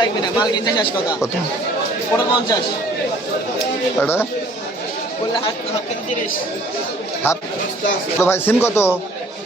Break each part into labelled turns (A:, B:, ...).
A: লাগবে না মাল কিনতে শেষ কথা।
B: কত?
A: পঞ্চাশ।
B: এটা? হাফ ভাই সিম কত?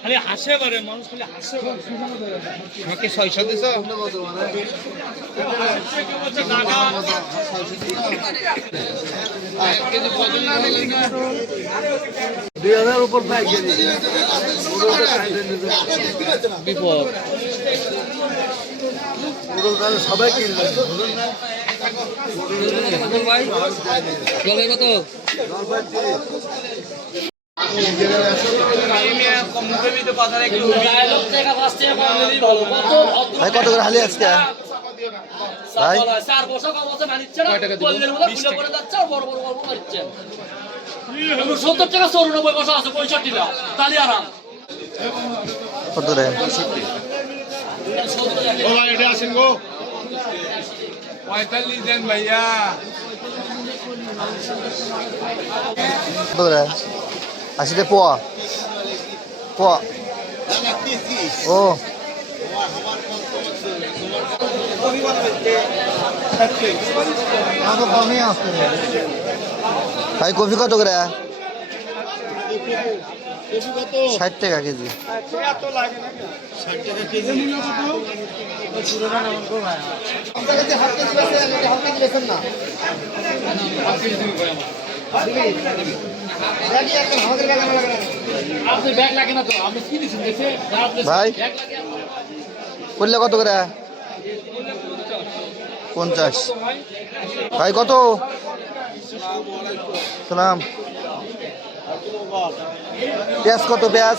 C: খালি হাসে পারে মানুষ খালি হাসে
B: দুই হাজার উপর
C: বিপদ।
B: সবাই কিনবে।
C: কত
B: ভাই, কত করে হালি আজকে? ভাই?
D: চার বছর কম মানিচ্ছে না পড়ে যাচ্ছে আর বড় বড় গল্প মারিচ্ছে সত্তর টাকা চৌরানব্বই বছর আছে পঁয়ষট্টি টাকা তালি আরাম
B: কত করে
C: পঁয়তাল্লিশ দেন ভাইয়া
B: করে আশিতে পোয়া পোয়া ও ভাই কফি কত করে ষাট টাকা কেজি
D: আপনি ব্যাগ লাগে
B: ভাই। করলে কত করে? পঞ্চাশ। ভাই কত? সালাম। পেঁয়াজ কত পেঁয়াজ?